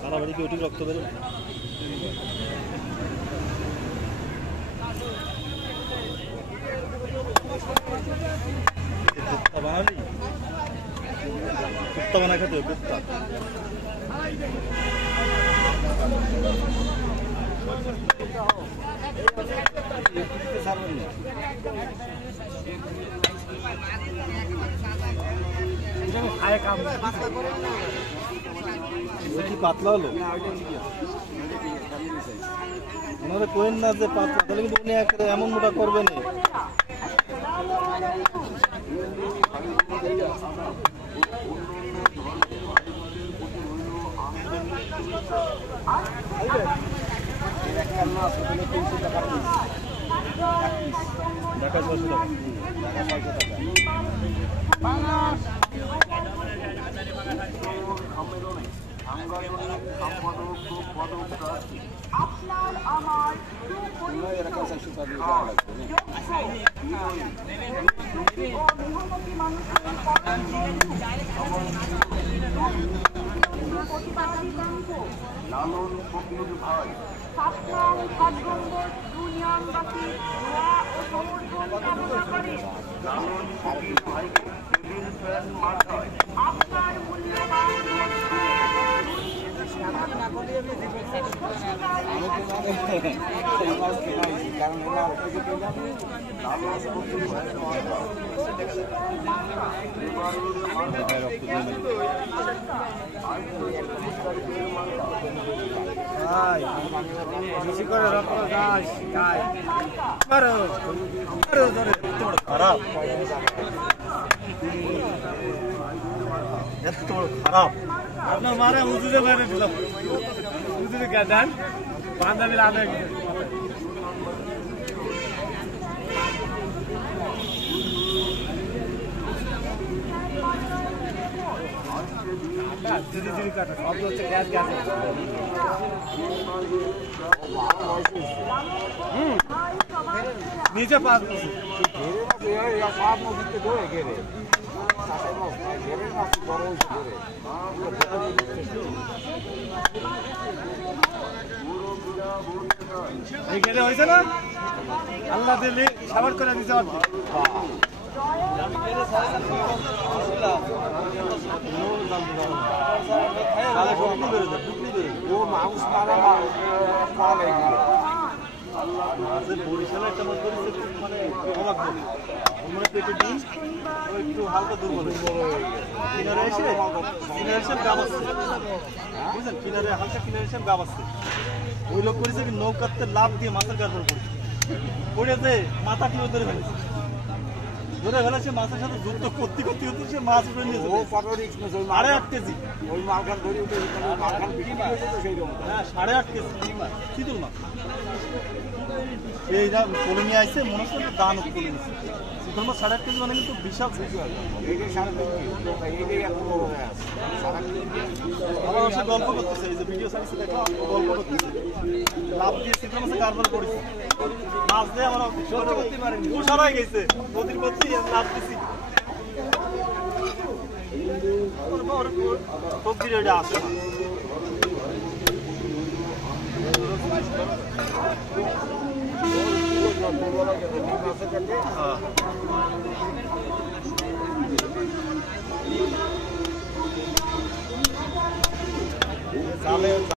সারা বাড়ি কি ওটি রক্ত বেরো কুত্তা বানালি কুত্তা বানা খেতে কুত্তা পাতলা হলো ওনারা কোয়েন না যে পাতলা তাহলে কিন্তু উনি এমন মোটা করবে না ঢাকা 600 টাকা আপনার আমার লালন ফকির ভাই আপনার ভাগ্যবত দুনিয়াবাসী দোয়া ও সমর্থন কামনা করে লালন ফকির ভাইকে টেবিল ফ্যান মাথায় আপনার মূল্যবান খারাপ এত খারাপ আপনার মারা হুজুরে মেরে দিল হুজুরে গাদান বান্দাবির আদা नीचे पास घेरे হয়েছে না আল্লাহ দিলে সাবার করে দিতে পারবে বরিশালে একটা মানে অবাক বলি মনে পেটে দিন একটু হালকা দুর্বল কিনারে এসে গাব আসছে বুঝলেন কিনারে হালকা কিনারে এসে গাব আসছে ওই লোক করেছে কি নৌকাতে লাভ দিয়ে মাছের গাড় পড়েছে মাথা টিও ধরে ফেলেছে সে মাছের সাথে যুদ্ধ করতে করতে করতে সে মাছ উঠে নিয়েছে 8.5 কেজি ওই মালখান ধরে উঠে হ্যাঁ 8.5 কেজি চিতুল মাছ এই যা কোলে নিয়ে আসছে মনে হচ্ছে দান কোলে নিচ্ছে চিতুল মাছ 8.5 কেজি মানে কিন্তু বিশাল গল্প করতেছে এই যে ভিডিও সার্ভিসে দেখো গল্প করতেছে লাভ দিয়ে চিতুল মাছে গাড়বড় করেছে মাছ দিয়ে আমরা সহ্য করতে পারিনি তুষার হয়ে গেছে নদীর মধ্যে লাভ দিছি সবজির এটা আসে না